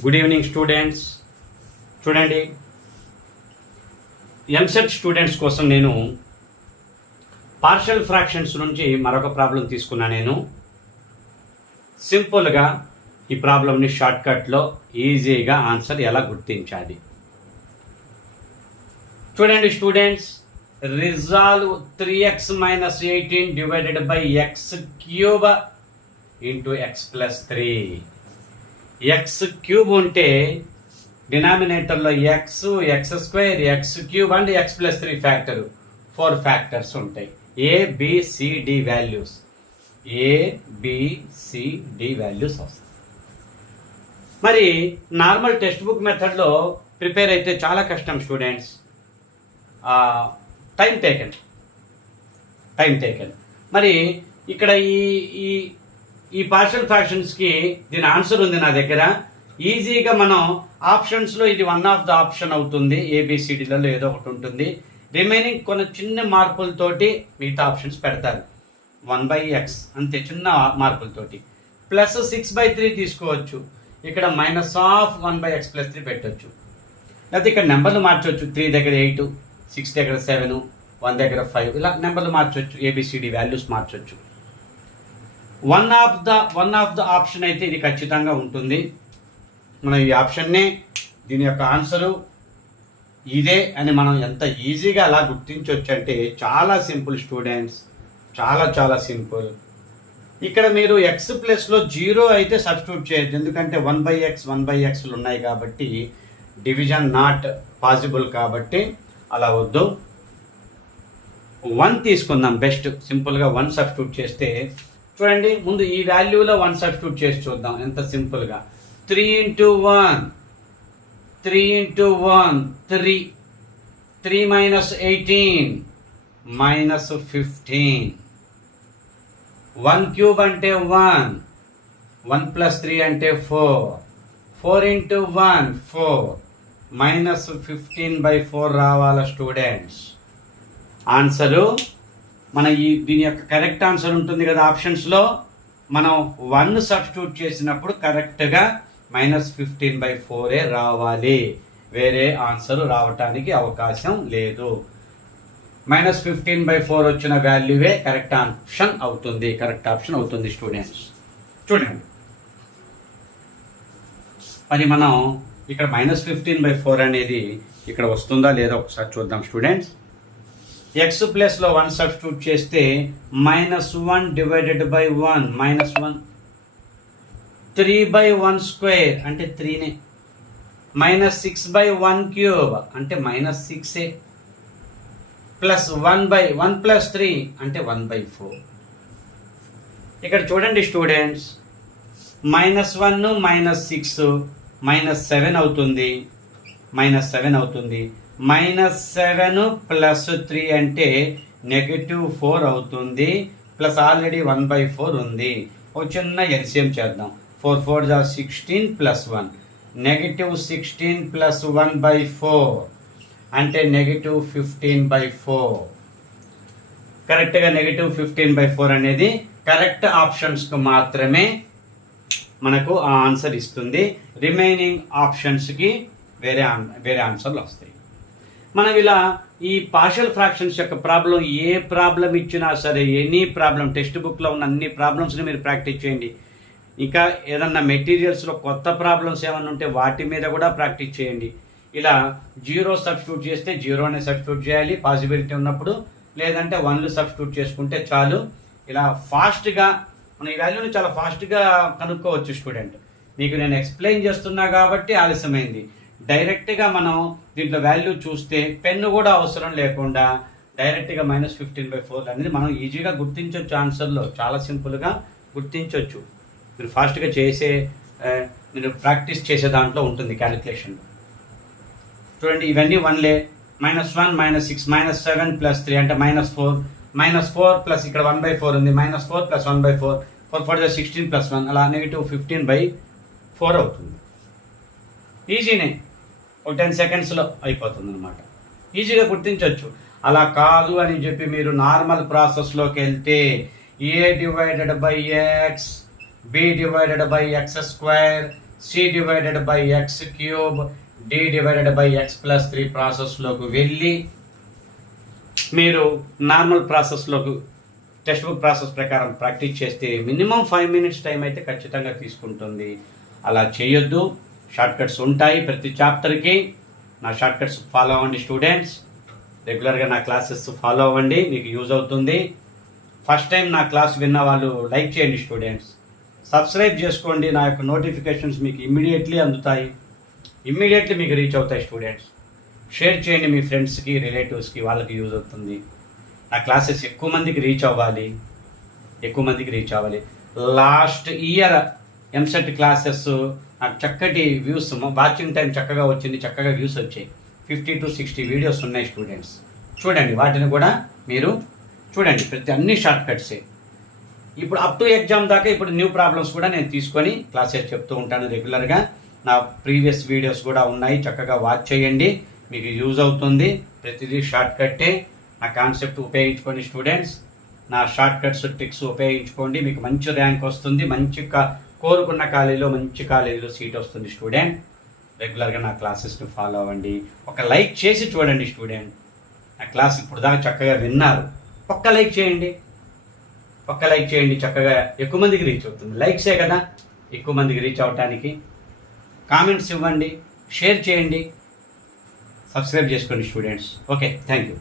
Good evening students. చూడండి, EAMCET students కోసం నేను పార్షల్ ఫ్రాక్షన్స్ నుంచి మరొక ప్రాబ్లం తీసుకున్నా. నేను సింపుల్గా ఈ ప్రాబ్లంని షార్ట్కట్లో ఈజీగా ఆన్సర్ ఎలా గుర్తించాలి చూడండి students. Resolve 3x - 18 divided by x³ into x+3. x³ ఉంటే డినామినేటర్లో x² x³ and x+3 factor 4 factors ఉంటాయి. ABCD వాల్యూస్ వస్తాయి. మరి నార్మల్ టెక్స్ట్ బుక్ మెథడ్లో ప్రిపేర్ అయితే చాలా కష్టం స్టూడెంట్స్. Time taken. మరి ఇక్కడ ఈ పార్షల్ ఫ్రాక్షన్స్కి దీని ఆన్సర్ ఉంది నా దగ్గర. ఈజీగా మనం ఆప్షన్స్లో ఇది వన్ ఆఫ్ ద ఆప్షన్ అవుతుంది. ABCDలలో ఏదో ఒకటి ఉంటుంది. రిమైనింగ్ కొన్ని చిన్న మార్పులతోటి మిగతా ఆప్షన్స్ పెడతారు. 1/x అంతే, చిన్న మార్పులతోటి. ప్లస్ 6/3 తీసుకోవచ్చు. ఇక్కడ -1/x+3 పెట్టవచ్చు. లేకపోతే ఇక్కడ నెంబర్లు మార్చవచ్చు. 3 దగ్గర 8, 6 దగ్గర 7, 1 దగ్గర 5, ఇలా నెంబర్లు మార్చవచ్చు. ABCD వాల్యూస్ మార్చవచ్చు. వన్ ఆఫ్ ద ఆప్షన్ అయితే ఇది ఖచ్చితంగా ఉంటుంది. మనం ఈ ఆప్షన్నే దీని యొక్క ఆన్సరు ఇదే అని మనం ఎంత ఈజీగా అలా గుర్తించవచ్చు అంటే చాలా సింపుల్ స్టూడెంట్స్, చాలా సింపుల్. ఇక్కడ మీరు x+లో 0 అయితే సబ్స్టిట్యూట్ చేయొచ్చు, ఎందుకంటే 1/xలు ఉన్నాయి కాబట్టి డివిజన్ నాట్ పాసిబుల్ కాబట్టి అలా వద్దు. 1 తీసుకుందాం బెస్ట్. సింపుల్గా 1 సబ్స్టిట్యూట్ చేస్తే చూడండి, ముందు ఈ వాల్యూలో 1 సబ్స్టిట్యూట్ చేసి చూద్దాం ఎంత సింపుల్గా. 3 × 1 3 -18 -15. 1³ అంటే 1, 1 + 3 అంటే 4, 4 × 1 4, -15/4 రావాలా స్టూడెంట్స్. ఆన్సరు మన దీని యొక్క కరెక్ట్ ఆన్సర్ ఉంటుంది కదా ఆప్షన్స్లో. మనం 1 సబ్స్టిట్యూట్ చేసినప్పుడు కరెక్ట్గా -15/4 రావాలి. వేరే ఆన్సర్ రావటానికి అవకాశం లేదు. -15/4 వచ్చిన వాల్యూవే కరెక్ట్ ఆప్షన్ అవుతుంది స్టూడెంట్స్. చూడండి, మరి మనం ఇక్కడ -15/4 అనేది ఇక్కడ వస్తుందా లేదా ఒకసారి చూద్దాం స్టూడెంట్స్. x+లో 1 సబ్స్టిట్యూట్ చేస్తే -1 డివైడెడ్ బై 1 -1, 3/1² అంటే 3నే, -6/1³ అంటే -6ఏ, ప్లస్ 1 + 3 అంటే 1/4. ఇక్కడ చూడండి స్టూడెంట్స్, -1 -6 -7 అవుతుంది. -7 + 3 అంటే -4 అవుతుంది. ప్లస్ ఆల్రెడీ 1/4 ఉంది. ఒక చిన్న ఎల్సిఎం చేద్దాం. 4 4 16 + 1, -16 + 1/4 అంటే -15/4. కరెక్ట్గా -15/4 అనేది కరెక్ట్ ఆప్షన్స్కి మాత్రమే మనకు ఆ ఆన్సర్ ఇస్తుంది. రిమైనింగ్ ఆప్షన్స్కి వేరే ఆన్సర్లు వస్తాయి. మనం ఇలా ఈ పార్షల్ ఫ్రాక్షన్స్ యొక్క ప్రాబ్లం, ఏ ప్రాబ్లం ఇచ్చినా సరే, ఎనీ ప్రాబ్లం, టెక్స్ట్ బుక్లో ఉన్న అన్ని ప్రాబ్లమ్స్ని మీరు ప్రాక్టీస్ చేయండి. ఇంకా ఏదన్నా మెటీరియల్స్లో కొత్త ప్రాబ్లమ్స్ ఏమన్నా ఉంటే వాటి మీద కూడా ప్రాక్టీస్ చేయండి. ఇలా 0 సబ్స్టిట్యూట్ చేస్తే 0నే సబ్స్టిట్యూట్ చేయాలి పాసిబిలిటీ ఉన్నప్పుడు, లేదంటే 1లు సబ్స్టిట్యూట్ చేసుకుంటే చాలు. ఇలా ఫాస్ట్గా మనం ఈ వాల్యూని చాలా ఫాస్ట్గా కనుక్కోవచ్చు స్టూడెంట్. మీకు నేను ఎక్స్ప్లెయిన్ చేస్తున్నా కాబట్టి ఆలస్యమైంది. డైరెక్ట్గా మనం దీంట్లో వాల్యూ చూస్తే పెన్ను కూడా అవసరం లేకుండా డైరెక్ట్గా -15/4 అనేది మనం ఈజీగా గుర్తించవచ్చు. ఆన్సర్లో చాలా సింపుల్గా గుర్తించవచ్చు. మీరు ఫాస్ట్గా మీరు ప్రాక్టీస్ చేసే దాంట్లో ఉంటుంది క్యాలిక్యులేషన్. చూడండి, ఇవన్నీ 1లే. -1 -6 -7 + 3 అంటే -4, -4 ప్లస్ ఇక్కడ 1/4 ఉంది. -4 + 1/4, 4 4 16 + 1 అలా -15/4 అవుతుంది. ఈజీనే, ఒక 10 సెకండ్స్లో అయిపోతుంది అనమాట. ఈజీగా గుర్తించవచ్చు. అలా కాదు అని చెప్పి మీరు నార్మల్ ప్రాసెస్లోకి వెళ్తే A/x, B/x², C divided by x cube D divided by x plus 3 ప్రాసెస్లోకి వెళ్ళి మీరు నార్మల్ ప్రాసెస్లోకి టెక్స్ట్ బుక్ ప్రాసెస్ ప్రకారం ప్రాక్టీస్ చేస్తే మినిమం 5 మినిట్స్ టైం అయితే ఖచ్చితంగా తీసుకుంటుంది. అలా చేయొద్దు. షార్ట్ కట్స్ ఉంటాయి ప్రతి చాప్టర్కి. నా షార్ట్ కట్స్ ఫాలో అవ్వండి స్టూడెంట్స్. రెగ్యులర్గా నా క్లాసెస్ ఫాలో అవ్వండి, మీకు యూజ్ అవుతుంది. ఫస్ట్ టైం నా క్లాస్ విన్న వాళ్ళు లైక్ చేయండి స్టూడెంట్స్. సబ్స్క్రైబ్ చేసుకోండి. నా యొక్క నోటిఫికేషన్స్ మీకు ఇమ్మీడియట్లీ అందుతాయి, ఇమ్మీడియట్లీ మీకు రీచ్ అవుతాయి స్టూడెంట్స్. షేర్ చేయండి మీ ఫ్రెండ్స్కి, రిలేటివ్స్కి, వాళ్ళకి యూజ్ అవుతుంది. నా క్లాసెస్ ఎక్కువ మందికి రీచ్ అవ్వాలి. లాస్ట్ ఇయర్ ఎంసెట్ క్లాసెస్ నాకు చక్కటి వ్యూస్, వాచింగ్ టైం చక్కగా వచ్చింది, చక్కగా వ్యూస్ వచ్చాయి. 50 to 60 వీడియోస్ ఉన్నాయి స్టూడెంట్స్. చూడండి, వాటిని కూడా మీరు చూడండి. ప్రతి అన్ని షార్ట్ కట్సే. ఇప్పుడు అప్ టు ఎగ్జామ్ దాకా ఇప్పుడు న్యూ ప్రాబ్లమ్స్ కూడా నేను తీసుకొని క్లాసెస్ చెప్తూ ఉంటాను రెగ్యులర్గా. నా ప్రీవియస్ వీడియోస్ కూడా ఉన్నాయి, చక్కగా వాచ్ చేయండి, మీకు యూజ్ అవుతుంది. ప్రతిదీ షార్ట్ కట్టే. నా కాన్సెప్ట్ ఉపయోగించుకోండి స్టూడెంట్స్. నా షార్ట్ కట్స్ ట్రిక్స్ ఉపయోగించుకోండి, మీకు మంచి ర్యాంక్ వస్తుంది. కోరుకున్న కాలేజీలో మంచి కాలేజీలో సీట్ వస్తుంది స్టూడెంట్. రెగ్యులర్గా నా క్లాసెస్ని ఫాలో అవ్వండి. ఒక లైక్ చేసి చూడండి స్టూడెంట్. నా క్లాస్ ఇప్పుడు దాకా చక్కగా విన్నారు, ఒక్క లైక్ చేయండి. చక్కగా ఎక్కువ మందికి రీచ్ అవుతుంది. లైక్సే కదా ఎక్కువ మందికి రీచ్ అవ్వటానికి. కామెంట్స్ ఇవ్వండి, షేర్ చేయండి, సబ్స్క్రైబ్ చేసుకోండి స్టూడెంట్స్. Okay, thank you.